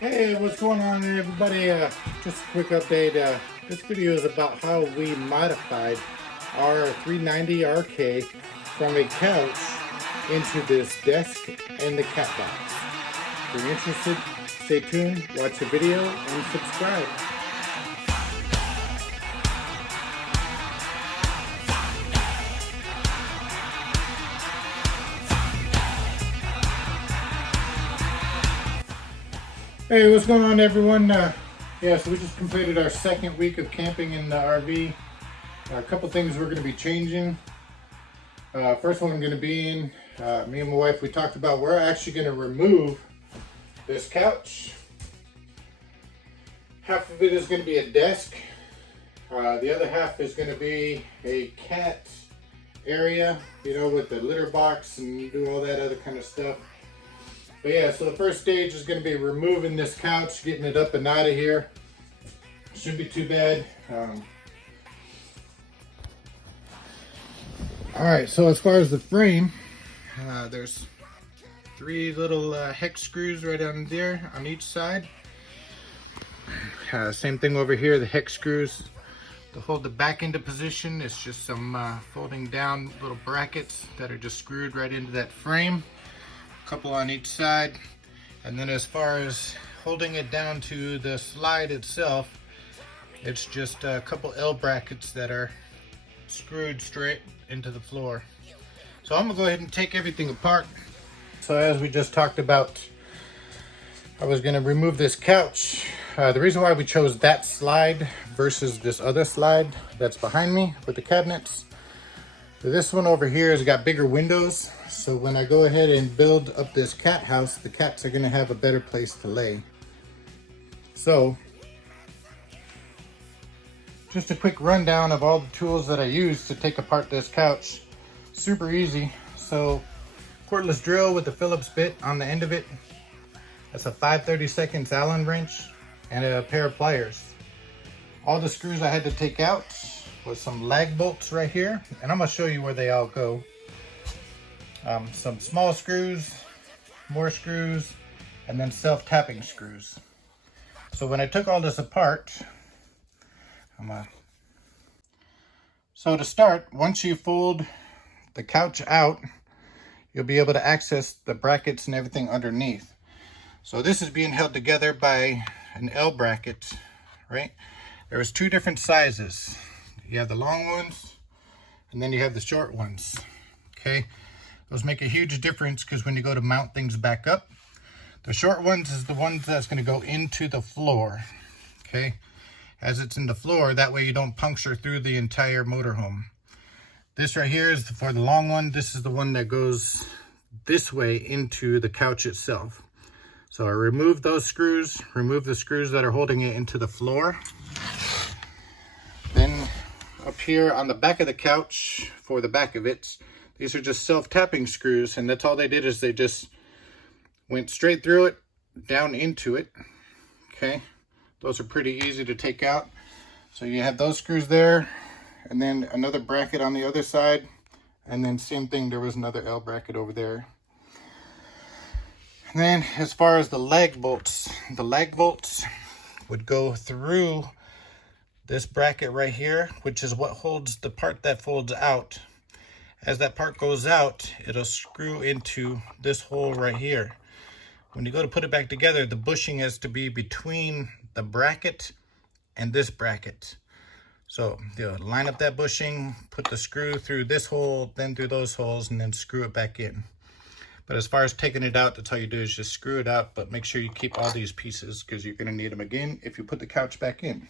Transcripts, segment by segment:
Hey, what's going on everybody? Just a quick update. This video is about how we modified our 390 RK from a couch into this desk and the cat box. If you're interested, stay tuned, watch the video, and subscribe. Hey, what's going on everyone? Yeah, so we just completed our second week of camping in the RV. A couple things we're going to be changing. First one I'm going to be in, me and my wife, we talked about we're actually going to remove this couch. Half of it is going to be a desk. The other half is going to be a cat area, you know, with the litter box and do all that other kind of stuff. But yeah, so the first stage is going to be removing this couch, getting it up and out of here. Shouldn't be too bad. Alright, so as far as the frame, there's 3 little hex screws right on there on each side. Same thing over here, the hex screws to hold the back into position. It's just some folding down little brackets that are just screwed right into that frame. Couple on each side, and then as far as holding it down to the slide itself, it's just a couple L brackets that are screwed straight into the floor. So I'm gonna go ahead and take everything apart. So as we just talked about, I was gonna remove this couch. The reason why we chose that slide versus this other slide that's behind me with the cabinets, this one over here has got bigger windows, so when I go ahead and build up this cat house, the cats are going to have a better place to lay. So, just a quick rundown of all the tools that I use to take apart this couch. Super easy. So, cordless drill with the Phillips bit on the end of it. That's a 5/32 Allen wrench and a pair of pliers. All the screws I had to take out with some lag bolts right here, and I'm going to show you where they all go. Some small screws, more screws, and then self-tapping screws. So when I took all this apart, so to start, once you fold the couch out, you'll be able to access the brackets and everything underneath. So this is being held together by an L bracket, right? There's 2 different sizes. You have the long ones, and then you have the short ones, okay? Those make a huge difference because when you go to mount things back up, the short ones is the ones that's going to go into the floor, okay? As it's in the floor, that way you don't puncture through the entire motorhome. This right here is for the long one. This is the one that goes this way into the couch itself. So I removed those screws, remove the screws that are holding it into the floor. Then up here on the back of the couch, for the back of it, these are just self-tapping screws, and that's all they did is they just went straight through it, down into it, okay? Those are pretty easy to take out. So you have those screws there, and then another bracket on the other side, and then same thing, there was another L bracket over there. And then as far as the lag bolts would go through this bracket right here, which is what holds the part that folds out. As that part goes out, it'll screw into this hole right here. When you go to put it back together, the bushing has to be between the bracket and this bracket. So you'll line up that bushing, put the screw through this hole, then through those holes, and then screw it back in. But as far as taking it out, that's all you do is just screw it out, but make sure you keep all these pieces because you're going to need them again if you put the couch back in.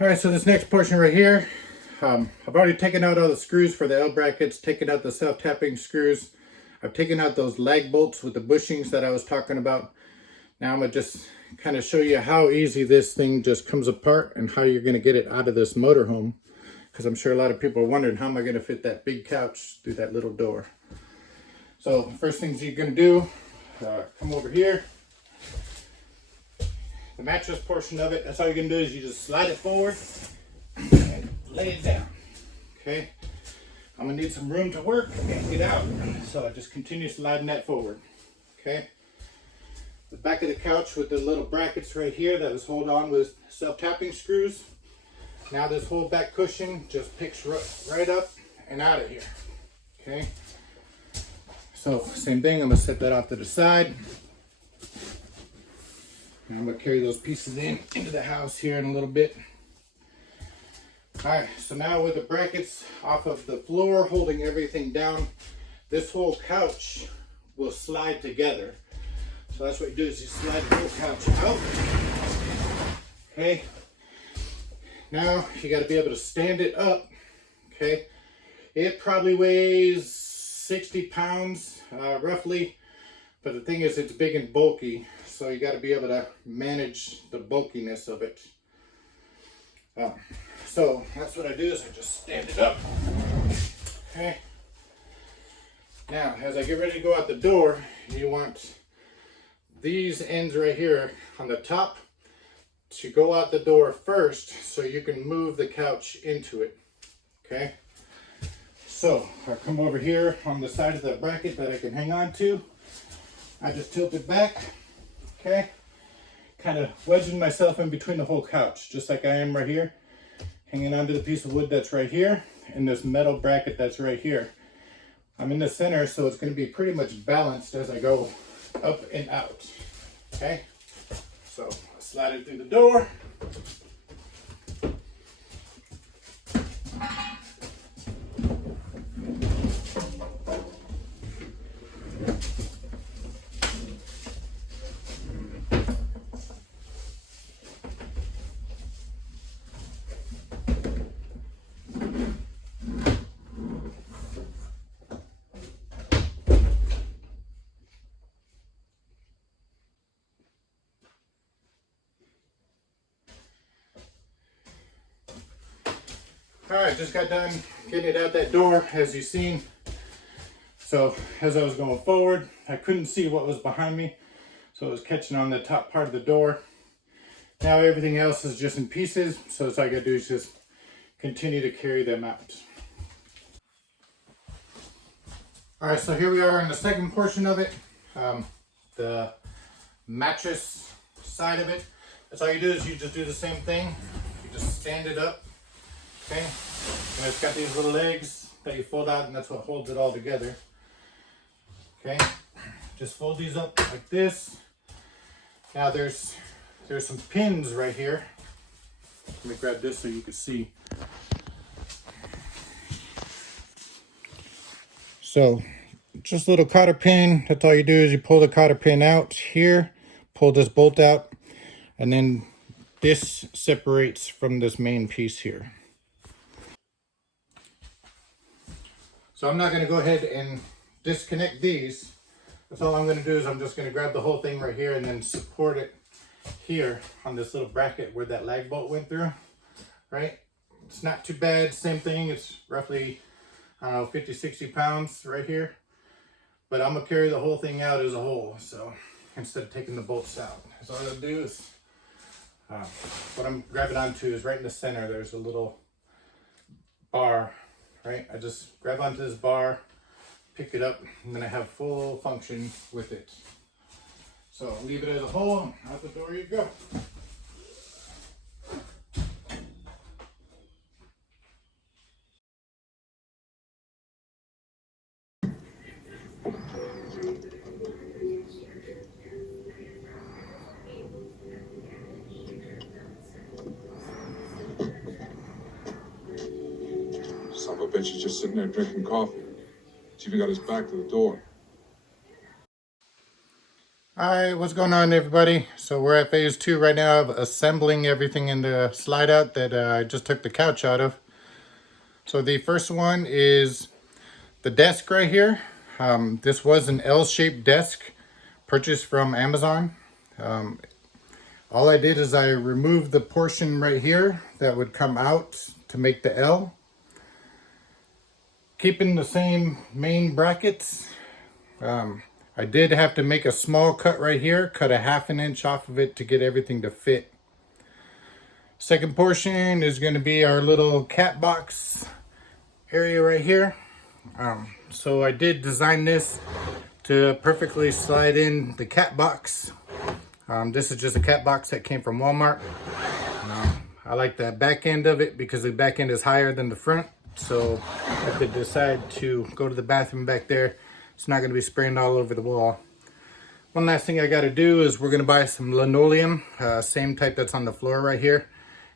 All right, so this next portion right here, I've already taken out all the screws for the L brackets, taken out the self-tapping screws. I've taken out those lag bolts with the bushings that I was talking about. Now I'm gonna just kind of show you how easy this thing just comes apart and how you're gonna get it out of this motorhome. Because I'm sure a lot of people are wondering, how am I gonna fit that big couch through that little door? So first things you're gonna do, come over here. the mattress portion of it, that's all you're gonna do is you just slide it forward and lay it down. Okay, I'm gonna need some room to work and get out, so I just continue sliding that forward. Okay, the back of the couch with the little brackets right here that was held on with self-tapping screws. Now this whole back cushion just picks right up and out of here. Okay, so same thing, I'm gonna set that off to the side. And I'm gonna carry those pieces into the house here in a little bit. All right, so now with the brackets off of the floor holding everything down, this whole couch will slide together. So that's what you do, is you slide the whole couch out. Okay, now you got to be able to stand it up. Okay, it probably weighs 60 pounds roughly, but the thing is it's big and bulky, so you got to be able to manage the bulkiness of it. So that's what I do, is I just stand it up. Okay, now as I get ready to go out the door, you want these ends right here on the top to go out the door first, so you can move the couch into it. Okay, so I come over here on the side of the bracket that I can hang on to. I just tilt it back. Okay, kind of wedging myself in between the whole couch, just like I am right here, hanging onto the piece of wood that's right here and this metal bracket that's right here. I'm in the center, so it's going to be pretty much balanced as I go up and out. Okay, so I slide it through the door. All right, just got done getting it out that door, as you've seen. So as I was going forward, I couldn't see what was behind me, so it was catching on the top part of the door. Now everything else is just in pieces, so all I gotta do is just continue to carry them out. All right, so here we are in the second portion of it, the mattress side of it. That's all you do, is you just do the same thing. You just stand it up. Okay, and it's got these little legs that you fold out, and that's what holds it all together. Okay, just fold these up like this. Now there's some pins right here. Let me grab this so you can see. So just a little cotter pin. That's all you do, is you pull the cotter pin out here, pull this bolt out, and then this separates from this main piece here. So I'm not going to go ahead and disconnect these. That's all I'm going to do, is I'm just going to grab the whole thing right here and then support it here on this little bracket where that lag bolt went through, right? It's not too bad. Same thing. It's roughly, I don't know, 50, 60 pounds right here. But I'm going to carry the whole thing out as a whole. So instead of taking the bolts out, so all I'll do is, what I'm grabbing onto is right in the center. There's a little bar. Right, I just grab onto this bar, pick it up, and then I have full function with it. So leave it as a whole, out the door you go. Son of a bitch is just sitting there drinking coffee. He's even got his back to the door. Alright, what's going on, everybody? So we're at phase 2 right now of assembling everything in the slide out that I just took the couch out of. So the first one is the desk right here. This was an L-shaped desk purchased from Amazon. All I did is I removed the portion right here that would come out to make the L. Keeping the same main brackets. I I did have to make a small cut right here, cut a 1/2 inch off of it to get everything to fit. Second portion is going to be our little cat box area right here. So I did design this to perfectly slide in the cat box. This is just a cat box that came from Walmart. I like the back end of it because the back end is higher than the front. So if they decide to go to the bathroom back there, it's not going to be spraying all over the wall. One last thing I got to do is we're going to buy some linoleum, same type that's on the floor right here.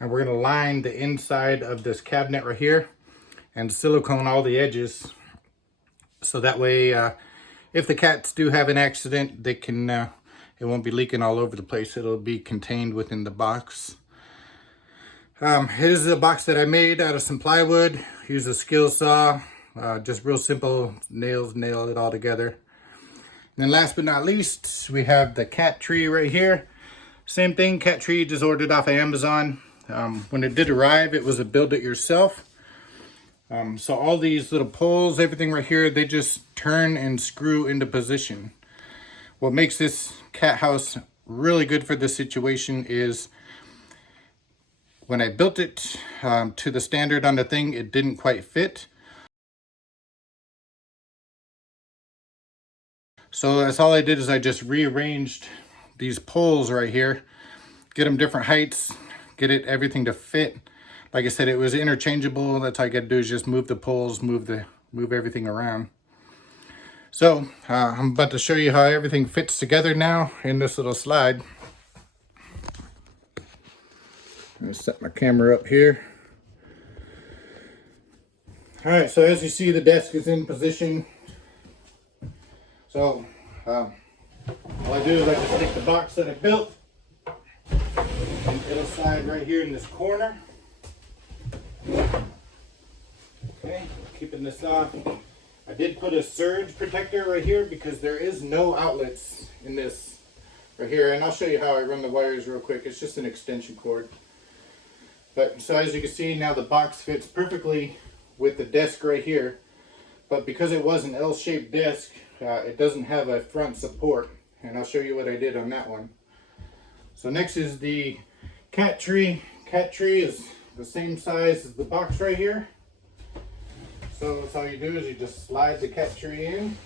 And we're going to line the inside of this cabinet right here and silicone all the edges. So that way, if the cats do have an accident, they can, it won't be leaking all over the place. It'll be contained within the box. Here's a box that I made out of some plywood. Use a skill saw, just real simple nails, nail it all together. And then last but not least, we have the cat tree right here. Same thing, cat tree, just ordered off of Amazon. When it did arrive, it was a build it yourself. So all these little poles, everything right here, they just turn and screw into position. What makes this cat house really good for this situation is when I built it to the standard on the thing, it didn't quite fit. So that's all I did is I just rearranged these poles right here, get them different heights, get it everything to fit. Like I said, it was interchangeable. That's all I got to do is just move the poles, move everything around. So I'm about to show you how everything fits together now in this little slide. I'm gonna set my camera up here. All right, so as you see, the desk is in position. So all I do is I just take the box that I built and it'll slide right here in this corner. Okay, keeping this off. I did put a surge protector right here because there is no outlets in this right here. And I'll show you how I run the wires real quick. It's just an extension cord. But so as you can see, now the box fits perfectly with the desk right here. But because it was an L-shaped desk, it doesn't have a front support. And I'll show you what I did on that one. So next is the cat tree. Cat tree is the same size as the box right here. So that's all you do is you just slide the cat tree in.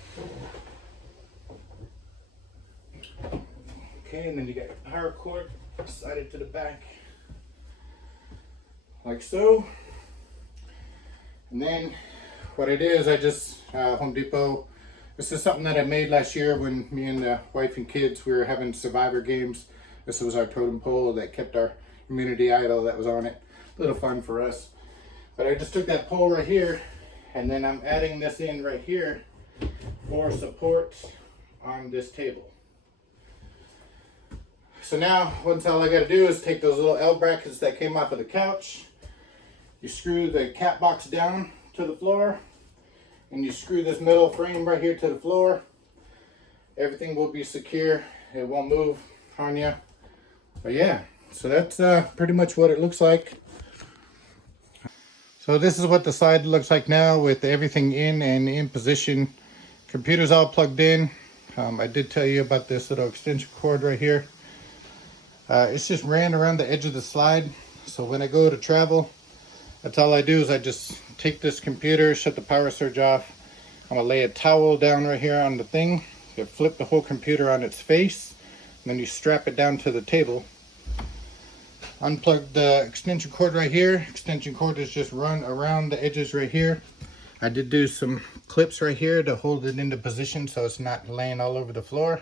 Okay, and then you got your power cord, slide it to the back. Like so. And then what I did is I just, Home Depot, this is something that I made last year when me and the wife and kids, we were having Survivor games. This was our totem pole that kept our immunity idol that was on it. A little fun for us. But I just took that pole right here and then I'm adding this in right here for support on this table. So now, once all I got to do is take those little L brackets that came off of the couch, you screw the cat box down to the floor, and you screw this metal frame right here to the floor. Everything will be secure. It won't move on you. But yeah, so that's pretty much what it looks like. So this is what the side looks like now with everything in and in position. Computer's all plugged in. I did tell you about this little extension cord right here. It's just ran around the edge of the slide. So when I go to travel, that's all I do is I just take this computer, shut the power surge off. I'm gonna lay a towel down right here on the thing. You flip the whole computer on its face, and then you strap it down to the table. Unplug the extension cord right here. Extension cord is just run around the edges right here. I did do some clips right here to hold it into position so it's not laying all over the floor.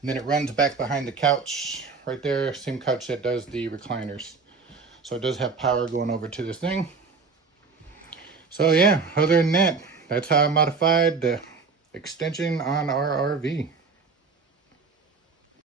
And then it runs back behind the couch right there, same couch that does the recliners. So it does have power going over to this thing. So yeah, other than that, that's how I modified the extension on our RV.